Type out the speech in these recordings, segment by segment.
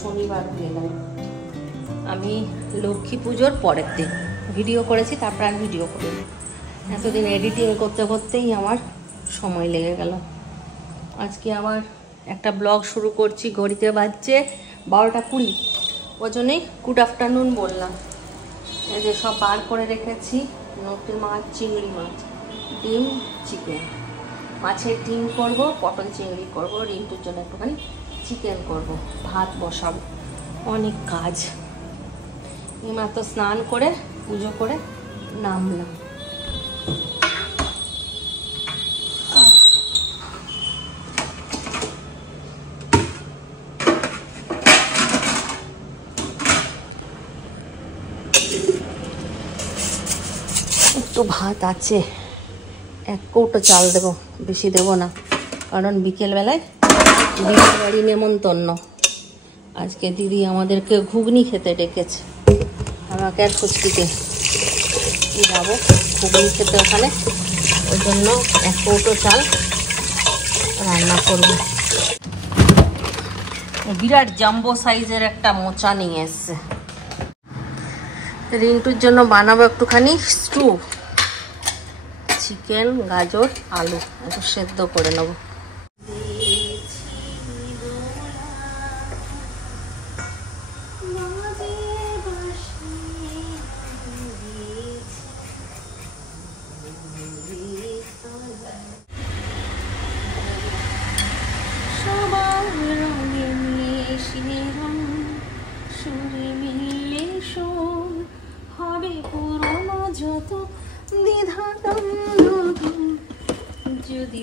শনিবার হয়ে গেল। আমি লক্ষ্মী পুজোর পরের দিন ভিডিও করেছি, তারপর আর ভিডিও করিনি। এতদিন এডিটিং করতে করতেই আমার সময় লেগে গেল। আজকে আবার একটা ব্লগ শুরু করছি। ঘড়িতে বাজছে 12টা 20। ওই জন্যই গুড আফটারনুন বললাম। এই যে সব বার করে রেখেছি, নতুন মাছ, চিংড়ি মাছ, ডিম, চিকেন। মাছের ডিম করব, পটল চিংড়ি করব, রিন্টুর জন্য একটুখানি চিকেন করব, ভাত বসাবো, অনেক কাজ। এইমাত্র স্নান করে পুজো করে নামলাম। একটু ভাত আছে, 1 কৌটো চাল দেবো, বেশি দেবো না, কারণ বিকেলবেলায় দিদির বাড়ি নেমন্তন্ন। আজকে দিদি আমাদেরকে ঘুগনি খেতে ডেকেছে, আমাকে আর ফুচকিকে যাবো ঘুগনি খেতে ওখানে। ওই জন্য 1 কৌটো চাল রান্না করবো। বিরাট জাম্বো সাইজের একটা মোচা নিয়ে এসছে। রিন্টুর জন্য বানাবো একটুখানি স্টু, চিকেন, গাজর, আলু একটু সেদ্ধ করে নেব। হবে পুরনো যত দ্বিধা যদি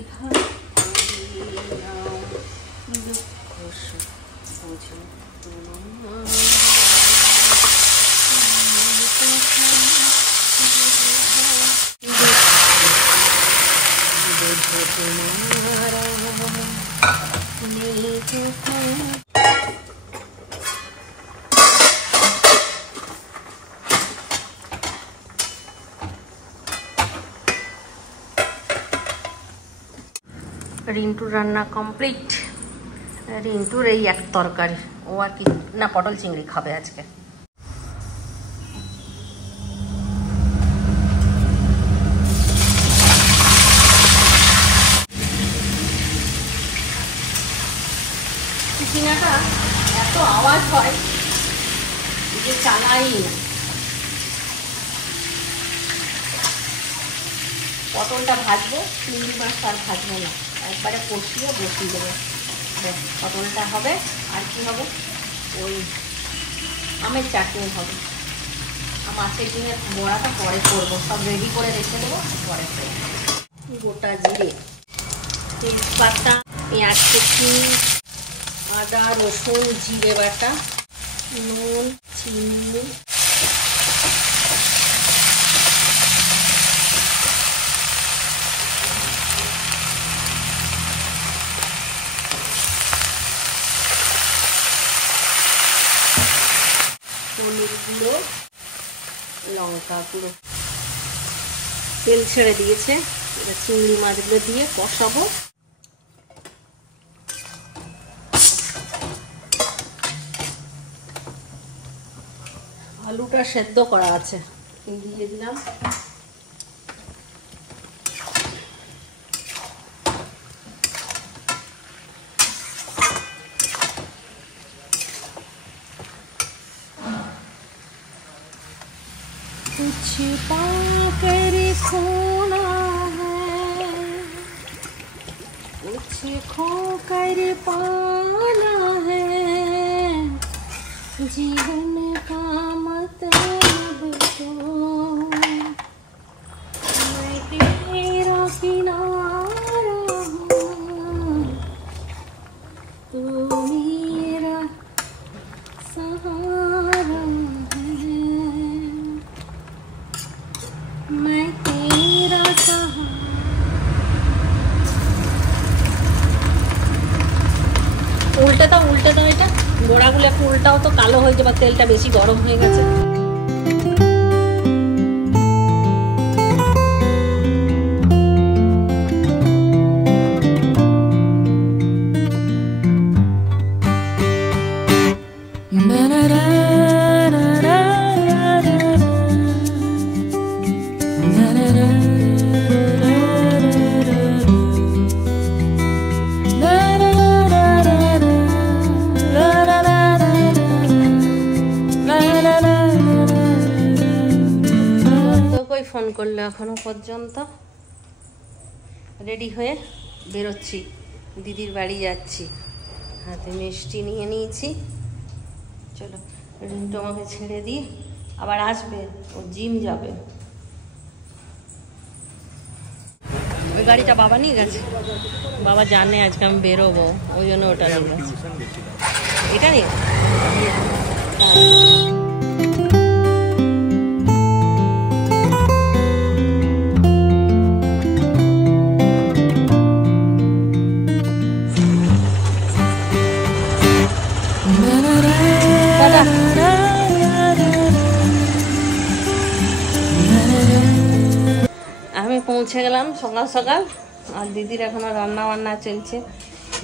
রিন্টুর রান্না কমপ্লিট। রিন্টুর এই এক তরকারি, ও আর কি না পটল চিংড়ি খাবে আজকে। চিচিনাটা এত আওয়াজ হয় যে চালাই না। পটলটা ভাজবো, চিংড়ি মাছটা আর ভাজবো না, একবারে কষিয়ে বসিয়ে দেবো। পটলটা হবে আর কি হবে, ওই আমের চাটনি হবে। মাছের ডিমের বড়াটা পরে করবো, সব রেডি করে রেখে দেবো, পরে করবো। গোটা জিরে, তেজপাতা, পেঁয়াজ কুচি, আদা রসুন জিরে বাটা, নুন, চিনি, হলুদ গুঁড়ো, লঙ্কা গুঁড়ো। তেল ছেড়ে দিয়েছে, এবার চিংড়ি মাছগুলো দিয়ে কষাবো। আলুটা সেদ্ধ করা আছে, দিয়ে দিলাম। कुछ पाकर खोना है, कुछ खोकर पाना है, जीवन का मतलब तो मैं तेरा किनारा हूँ, तू मेरा सहारा है, मैं तेरा सहारा। উল্টে দাও এটা, গোড়াগুলো একটু উল্টাও তো, কালো হয়ে যাবে, তেলটা বেশি গরম হয়ে গেছে। এখনো পর্যন্ত রেডি হয়ে বেরোচ্ছি, দিদির বাড়ি যাচ্ছি। হাতে মিষ্টি নিয়ে নিয়েছি। চলো, রিন্টু আমাকে ছেড়ে দিয়ে আবার আসবে, ও জিম যাবে। ওই গাড়িটা বাবা নিয়ে গেছে, বাবা জানে আজকে আমি বেরোবো, ওই জন্য ওটা নিয়ে গেছে। এটা নিয়ে আমি পৌঁছে গেলাম সকাল সকাল। আর দিদির এখনো রান্না বান্না চলছে,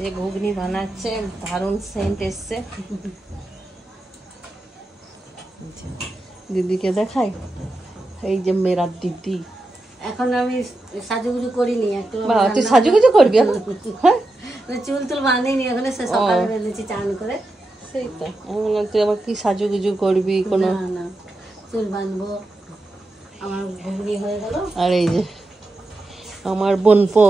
যে ঘুগনি বানাচ্ছে, দারুণ সেন্ট এসছে। দিদিকে দেখাই, এই যে মেরা দিদি। এখন আমি সাজুগুজু করিনি, একটু তুই সাজুগুজু করবি? হ্যাঁ, চুল টুল বাঁধিনি, এখন সে সকালে বেঁধেছি চান করে। সেই তো আমি বললাম তুই আবার কি সাজুগুজু করবি? কোনো না, চুল বাঁধবো। আমার ঘুগনি হয়ে গেল। আর এই যে আমার বোনপো,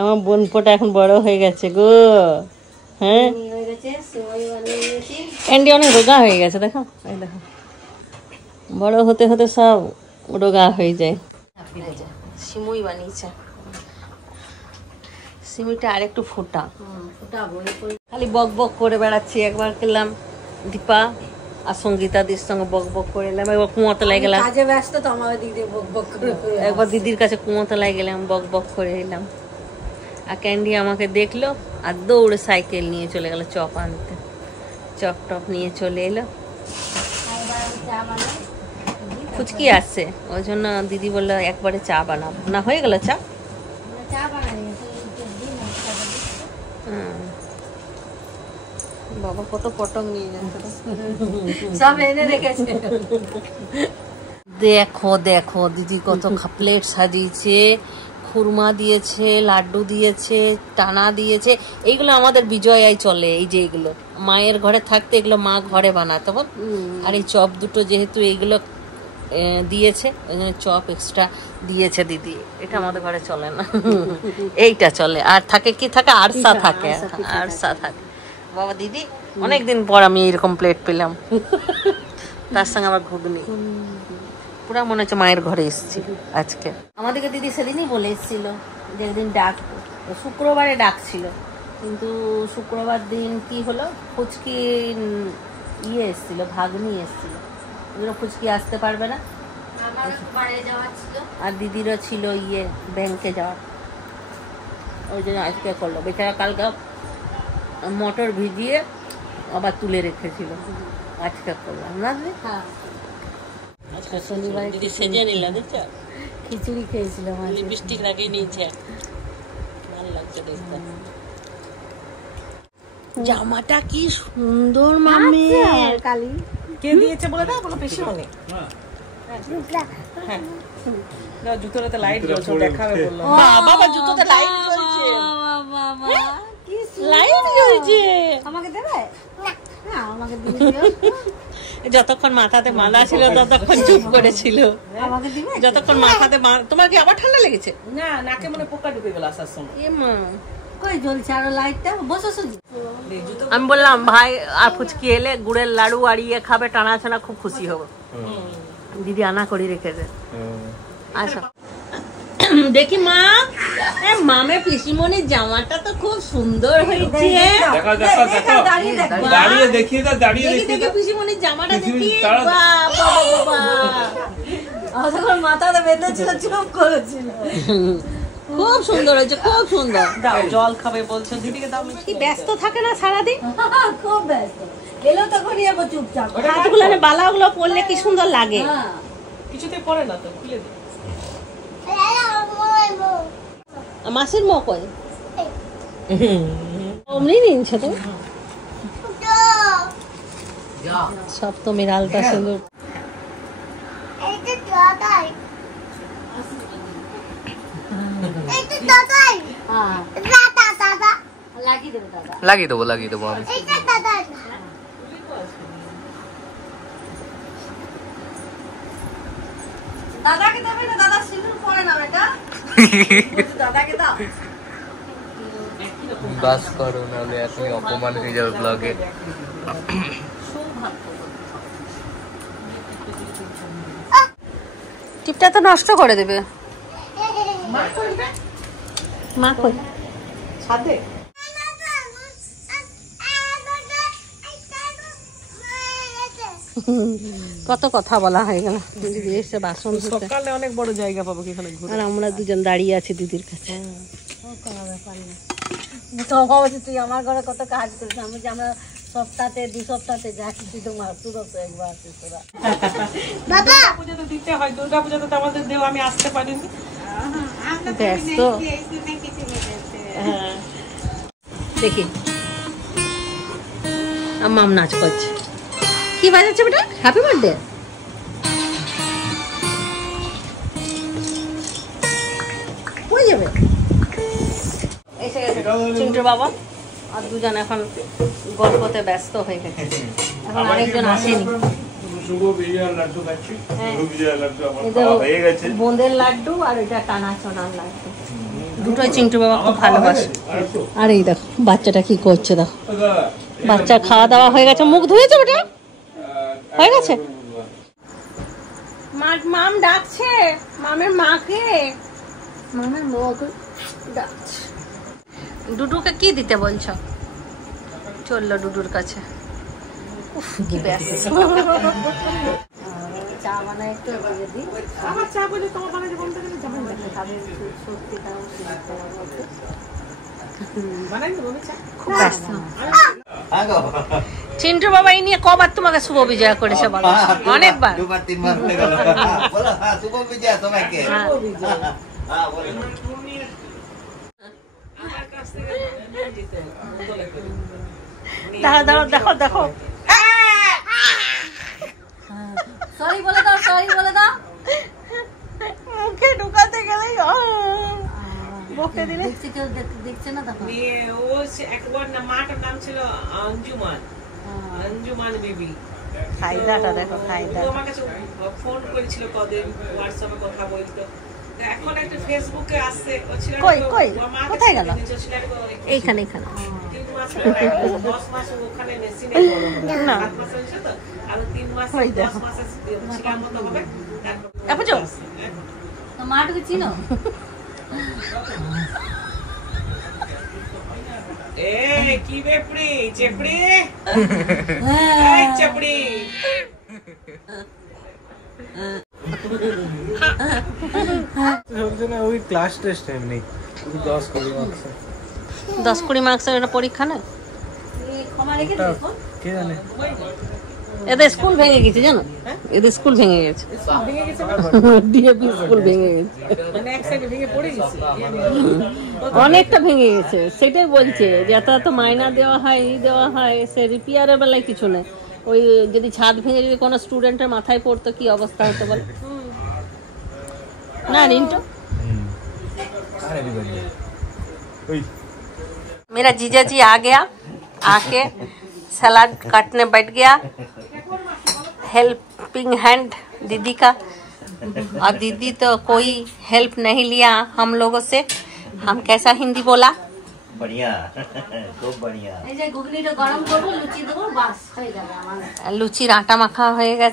আমার বোনপোটা এখন বড় হয়ে গেছে গো। হ্যাঁ, ক্যান্ডি অনেক রোগা হয়ে গেছে, দেখো এই দেখো, বড় হতে হতে সব রোগা হয়ে যায়। সিমুই বানিয়েছে, সিমুইটা আর একটু ফোটা, খালি বক বক করে বেড়াচ্ছি। একবার খেলাম দীপা আর সঙ্গীতা দিদির সঙ্গে বক বক করে এলাম, একবার কুমোতলায় গেলাম, কাজে ব্যস্ত তো আমার দিদি বক বক করে। একবার দিদির কাছে কুমোতলায় গেলাম, বক বক করে এলাম। আর ক্যান্ডি আমাকে দেখলো আর দৌড়ে সাইকেল নিয়ে চলে গেল চপ আনতে, চপ টপ নিয়ে চলে এলো। ফুচকি আসছে, ওই জন্য দিদি বললো একবারে চা বানাবো। না হয়ে গেল চা? বাবা কত পটং নিয়ে যাচ্ছে, সব এনে রেখেছে। দেখো দেখো দিদি কত প্লেট সাজিয়েছে, খুরমা দিয়েছে, লাড্ডু দিয়েছে, টানা দিয়েছে। এইগুলো আমাদের বিজয়ায় চলে, এই যে এগুলো মায়ের ঘরে থাকতে এগুলো মা ঘরে বানাতো। আর এই চপ দুটো যেহেতু এইগুলো দিয়েছে, ওই জন্য চপ এক্সট্রা দিয়েছে দিদি। এটা আমাদের ঘরে চলে না, এইটা চলে। আর থাকে কি থাকে, আরসা থাকে, আরসা থাকে। বাবা দিদি অনেকদিন পর আমি এরকম প্লেট পেলাম, তার সঙ্গে আবার ঘুগনি। পুরা মনে হচ্ছে মায়ের ঘরে এসেছি আজকে। আমাদেরকে দিদি সেদিনই বলে এসেছিল যে একদিন ডাক, শুক্রবারে ডাক ছিল, কিন্তু শুক্রবার দিন কি হলো, ফুচকি এসেছিল, ভাগ্নি এসেছিল, ওগুলো ফুচকি আসতে পারবে না। আর দিদিরও ছিল ব্যাংকে যাওয়ার, ওই জন্য আজকে করলো। বেচারা কালকে মটর ভিজিয়ে আবার তুলে রেখেছিল, আজকে করলাম না। দিদি সেজে নিল, দেখছো, খিচুড়ি খেয়েছিলাম, লিপস্টিক লাগিয়ে নিয়েছে, ভালো লাগছে দেখতে। জামাটা কি সুন্দর মামি, কালি কে দিয়েছে বলে দাও, বলো পিসিমণি। হ্যাঁ, না জুতোতে লাইট জ্বলছে, দেখাবে বললো। বাবা জুতোতে লাইট জ্বলছে, বাবা কি লাইট জ্বলছে। আমাকে দেবে? না, আমাকে দিবে। যতক্ষণ মাথাতে মালা ছিল ততক্ষণ চুপ করেছিল, আমাকে দিবে? যতক্ষণ মাথাতে তোমার কি আবার ঠান্ডা লেগেছে? না, নাকে মনে পোকা ঢুকে গেল আসার সময়। এ মা, কই জ্বলছে আরো লাইটটা? বসো সুজি। আমি বললাম ভাই আর ফুচকি এলে গুড়ের লাড়ু আর খাবে, টানা ছানা, খুব খুশি হবো। দিদি আনা করে রেখেছে। আচ্ছা দেখি মা, মামে পিসিমণির জামাটা তো খুব সুন্দর হয়েছে। দাঁড়িয়ে দেখিয়ে দাও, দাঁড়িয়ে দেখি পিসিমণির জামাটা দেখি। যখন মাথাটা বেঁধেছিল চুপ করেছিল। খুব সুন্দর হয়েছে, খুব সুন্দর। দাও, জল খাবে বলছো, দিদিকে দাও। কি ব্যস্ত থাকে না সারাদিন? খুব ব্যস্ত, এলো তখন যাবো চুপচাপ। হাতগুলো বালাগুলো পরলে কি সুন্দর লাগে। কিছুতে পড়ে না তো, খুলে দিই। মাসির মো কই অমনি নিয়েছো তো, সব তো মিরালটা সুন্দর। লাগিয়ে দেবো আমি। দাদা দাদাকে দাও। বাস করো নাহলে আপনি অপমান হয়ে যাবে ব্লগে। টিপটা তো নষ্ট করে দেবে। মা কই? ছাদে কত কথা বলা হয়ে গেল। দিদি এসে বাসন ধুতে। সকালে অনেক বড় জায়গা পাবো এখানে ঘুরে। আর আমরা দুজন দাঁড়িয়ে আছি দিদির কাছে। কোনো ব্যাপার না। তো বলছি তুই আমার ঘরে কত কাজ করিস, আমি যে আমরা সপ্তাহে 2 সপ্তাহে যাচ্ছি, তুই তো মাসু তো একবার আসিস তোরা। বাবা পূজা তো দিতে হয়, দুর্গা পূজা তো আমাদের দেও, আমি আসতে পারিনি। ব্যস্ত। হ্যাঁ দেখি আম্মাম নাচ করছে। কি বাজাচ্ছে বেটা? Happy birthday. কই যাবে? এসে গেছে চিন্টুর বাবা আর দুজন এখন গল্পতে ব্যস্ত হয়ে গেছে। এখন আরেকজন আসেনি। বোঁদের লাড্ডু আর এটা টানা চনার লাড্ডু দুটোই চিন্টু বাবা খুব ভালোবাসে। আর এই দেখো বাচ্চাটা কি করছে, দেখো বাচ্চার খাওয়া দাওয়া হয়ে গেছে। মুখ ধুয়েছে ওটা? হয়ে গেছে। মাম ডাকছে, মামের মাকে, মামের মাকে ডাকছে। ডুডুকে কি দিতে বলছো? চললো ডুডুর কাছে। উফ কি ব্যস্ত। চা বানাই একটু দিদি। আমার চা বলে তোমার বানাতে বলতে গেলে যাবেন না। সত্যি বানাই দেবো চা। খুব ব্যস্ত। চিন্টু বাবা এই নিয়ে কবার তোমাকে শুভ বিজয় করেছে বলো? অনেকবার। 2-3 হয়ে গেল। বলো হ্যাঁ শুভ বিজয় তোমাকে। হ্যাঁ বলো। দাঁড়াও দেখো দেখো। সরি বলে দাও, সরি বলে দাও। মুখে ঢুকাতে গেলেই বকে দিলে। দেখছে না দেখো। ও একবার না মাটার নাম ছিল অঞ্জুমান, অঞ্জুমান বিবি। খাইদাটা দেখো, খাইদা। ও আমার কাছে ফোন করেছিল কদিন, হোয়াটসঅ্যাপে কথা বলতো। এখন একটা ফেসবুকে আসছে, ও ছিল কই কই কোথায় গেল? এইখানে এইখানে। 10 মাস ওখানে মেশিনে না 7 মাস হয়েছে তো, আর 3 মাস 10 মাস ছিলাম মতো হবে। তারপর তো মাটাকে চিনো? এ কি বেপড়ি চেপড়ি, এই চেপড়ি। ওই ক্লাস টেস্ট এমনি 10-20 মার্কসের একটা পরীক্ষা না? কে জানে। এদের স্কুল ভেঙে গেছে জানো? এদের স্কুল ভেঙে গেছে। ডিএপি স্কুল ভেঙে গেছে। মানে এক সাইডে ভেঙে পড়ে গেছে। অনেকটা ভেঙে গেছে। সেটাই বলছে যে এত মাইনা দেওয়া হয়, এই দেওয়া হয়, সে রিপেয়ারের বেলায় কিছু নেই। ওই যদি ছাদ ভেঙে যদি কোনো স্টুডেন্টের মাথায় পড়তো কি অবস্থা হতো বল? না রিন্টু मेरा जीजा जी आ गया, आके सलाद काटने बैठ गया। हेल्पिंग हैंड दीदी का, और दीदी तो कोई हेल्प नहीं लिया हम लोगों से। हम कैसा हिंदी बोला? बढ़िया खूब बढ़िया। लुचिर आटा माखा हो गए।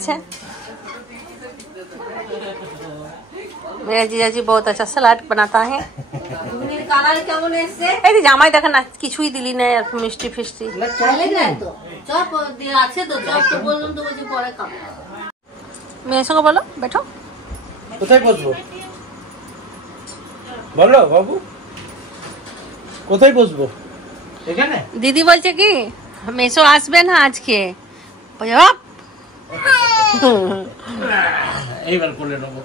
मेरा जीजा जी बहुत अच्छा सलाद बनाता है। জামাই দেখেন না কিছুই দিলি না, মিষ্টি ফিষ্টি। মেয়ের সঙ্গে বলো বেঠো। কোথায় বসবো বলো বাবু, কোথায় বসবো? এখানে দিদি বলছে কি মেসো আসবে না আজকে। এইবার কোলে নেবো।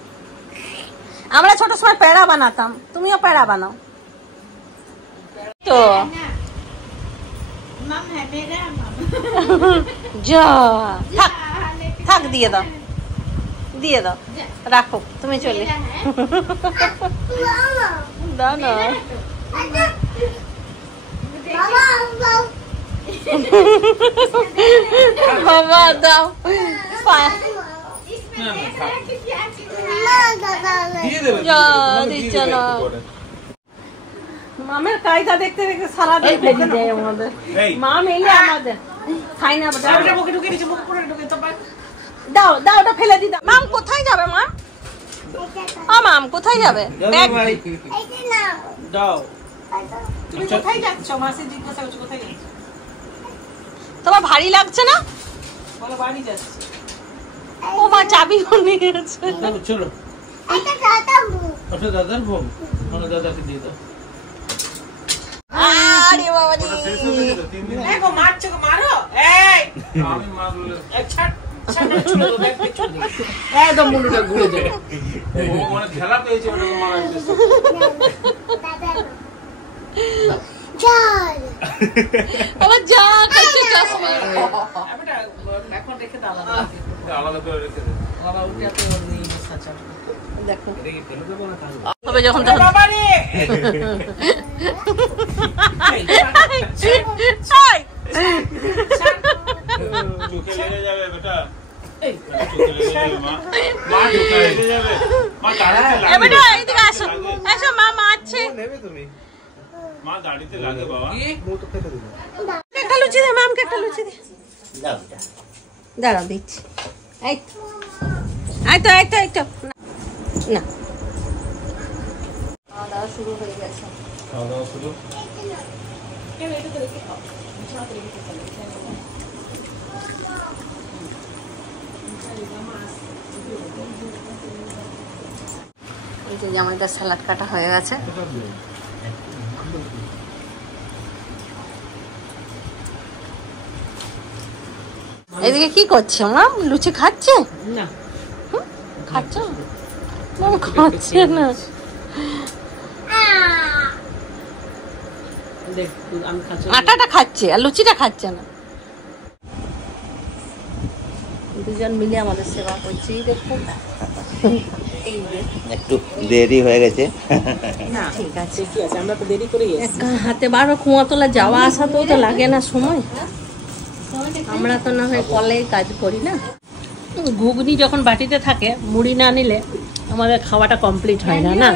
আমরা ছোট সময় প্যাড়া বানাতাম, তুমিও প্যাড়া বানাও তো। যা থাক থাক, দিয়ে দাও দিয়ে দাও, রাখো তুমি চলে দাও না। বাবা দাও। দিয়ে দেবে যা, তোমাকে দিয়ে দিচ্ছে দেবে না। একটু পরে। মামের কায়দা দেখতে দেখতে সারা দিন বেরিয়ে যায় আমাদের এই মাম এলে আমাদের খাই না বেটা। ওটা মুখে ঢুকে দিচ্ছে, মুখ পুরো ঢুকে তো দাও দাও ওটা ফেলে দি দাও। মাম কোথায় যাবে মা? মাম কোথায় যাবে? ব্যাগ ভাই দাও তুমি কোথায় যাচ্ছ? মাসে জিজ্ঞাসা করছো কোথায় যাচ্ছ? তোমার ভারী লাগছে না? বলো বাড়ি যাচ্ছি। ও মা চাবি নিয়ে গেছে। চলো ওটা দাদার ফোন মানে দাদাকে দিয়ে দাও আরে বাবা রে। এই গো মারছো গো, মারো। এই আমি মারলে এই ছাড় ছাড় চলে গো, ব্যাগ চলে গো। একদম মুন্ডুটা ঘুরে যাবে ও মানে খেলা পেয়েছে ওটাকে মারার চেষ্টা বাবা যা খাচ্ছে চশমা। এটা এখন রেখে দাও আলাদা। আলাদা করে রেখে দে বাবা উঠে তো নিয়ে সাচা। দেখো এটা কি ফেলে দেবো না খাবো তবে যখন ও বাবা রে। চোখে লেগে যাবে বেটা চোখে লেগে যাবে মা মা চোখে লেগে যাবে মা দাঁড়িতে লাগে এবারে এইদিকে আসো আসো মা মারছে। নেবে তুমি মা দাঁড়িতে লাগে বাবা মুখ তো ফেলে দিবে একটা লুচি দে মামকে, একটা লুচি দে। দাঁড়াও দিচ্ছি। এই তো এই তো এই তো এই তো না খাওয়া দাওয়া শুরু হয়ে গেছে। খাওয়া দাওয়া শুরু এই যে জামাইটার স্যালাড কাটা হয়ে গেছে। এদিকে কি করছে মা? লুচি খাচ্ছে? না খাচ্ছ? না খাচ্ছে না। দেখ আমি খাচ্ছি। আটাটা খাচ্ছে আর লুচিটা খাচ্ছে না। দুজন মিলে আমাদের সেবা করছি। দেখুন এই যে একটু দেরি হয়ে গেছে না ঠিক আছে। কি আছে, আমরা তো দেরি করেই এসেছি। একা হাতে বারবার কুয়াতলা যাওয়া আসা তো তো লাগে না সময়। আমরা তো না হয় কলে কাজ করি না। ঘুগনি যখন বাটিতে থাকে মুড়ি না নিলে আমাদের খাওয়াটা কমপ্লিট হয় না। না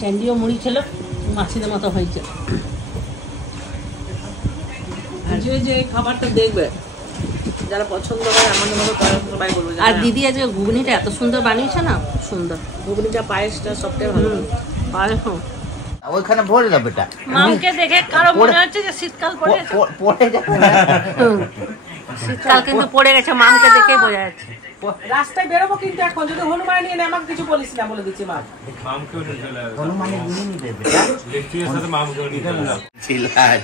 ক্যান্ডিও মুড়ি ছিল, মাছিদের মতো হয়েছে। যে যে খাবারটা দেখবে যারা পছন্দ হয় আমাদের মতো তারা সবাই বলবে যে আর হ্যাঁ, দিদি আজকে ঘুগনিটা এত সুন্দর বানিয়েছে না, সুন্দর। ঘুগনিটা পায়েসটা সবটাই ভালো। পারো। ওইখানে ভরে দাও বেটা মামকে দেখে কারো মনে হচ্ছে যে শীতকাল পড়েছে। পড়ে যাবে শীতকাল কিন্তু পড়ে গেছে, মামকে দেখেই বোঝা যাচ্ছে। রাস্তায় বেরোবো কিন্তু এখন যদি হনুমান নিয়ে নেয় আমাকে কিছু বলিস না, বলে দিচ্ছি মা। মামকেও নিয়ে চলে আসবে হনুমানের নিয়ে নিবে বেটা লিট্টির সাথে মামকেও নিয়ে চলে আসবে চিল্লাট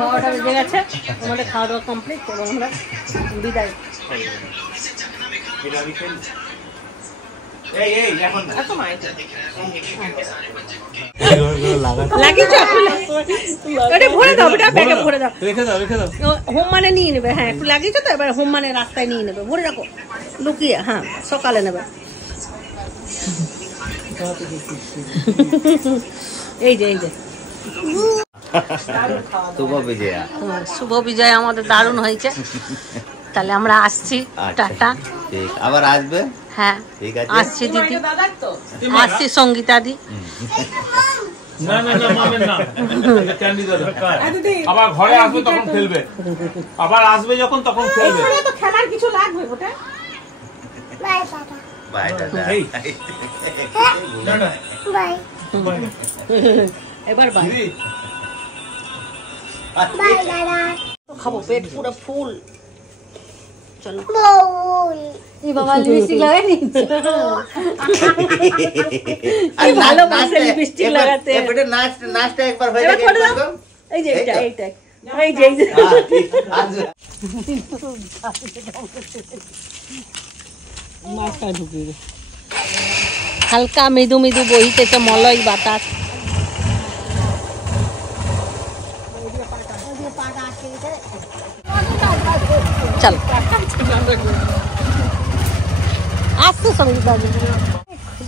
12টা বেজে গেছে, আমাদের খাওয়া দাওয়া কমপ্লিট এবং আমরা বিদায়। এই এখন এত মা এটা লাগিয়েছো? ওটা ভরে দাও, ওটা ব্যাগে ভরে দাও। রেখে দাও হোম মানে নিয়ে নেবে। হ্যাঁ একটু লাগিয়েছো তো, এবার হোম মানে রাস্তায় নিয়ে নেবে। ভরে রাখো লুকিয়ে, হ্যাঁ সকালে নেবে। এই যে এই যে শুভ বিজয়া শুভ বিজয় আমাদের দারুণ হয়েছে। তাহলে আমরা আসছি, টাটা। ঠিক আবার আসবে হ্যাঁ ঠিক আছে আসছি দিদি, দাদার তো আসছি সঙ্গীতা দি। না মামের না এটা ক্যান্ডি দাও দিদি আবার ঘরে আসবে তখন খেলবে, আবার আসবে যখন তখন খেলবে। এখানে তো খেলার কিছু লাগবে ওটা। বাই দাদা এই। এবার বাই। দিদি খাবো, পেট পুরো ফুল। চলো এই বাবা লিপস্টিক লাগাই নি। আর ভালোবাসে লিপস্টিক লাগাতে। এবারে নাচটা একবার হয়ে এবার গেছে করে দাও। এই যে এইটা এইটা এই যে এই যে আসবে মাথায় ঢুকিয়ে দে। হালকা মৃদু মৃদু বহিতেছে মলয় বাতাস। चल आज तो संगीता जी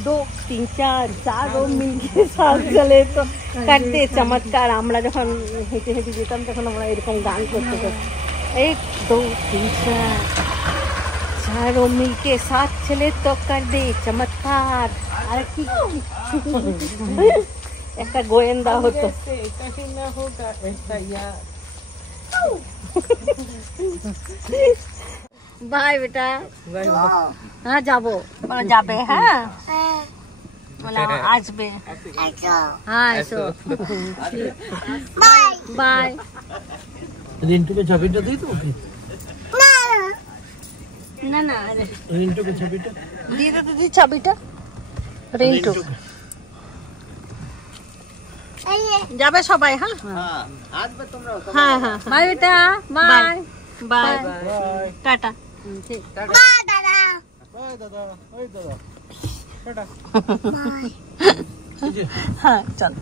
2 3 4 चारों मिलके साथ चले तो करते चमत्कार। আমরা যখন হেঁটে হেঁটে যেতাম তখন আমরা এরকম গান করতে করতে 1 2 3 4 चारों मिलके साथ चले तो कर दे चमत्कार। আর কি একটা গোয়েন্দা হতো। कहीं ना होगा ऐसा यार। বাই বেটা। হ্যাঁ যাবো, যাবে হ্যাঁ বলা আসবে। হ্যাঁ এসো বাই বাই। रिंटू के छबिटा दी तो ओके না না रिंटू के छबिटा দিয়ে দে দিদি চাবিটা। রিন্টু যাবে সবাই। হ্যাঁ হ্যাঁ আসবে তোমরা হ্যাঁ হ্যাঁ বাই বেটা বাই বাই টাটা। ঠিক बाय दादा ओए दादा टाटा হ্যাঁ চল।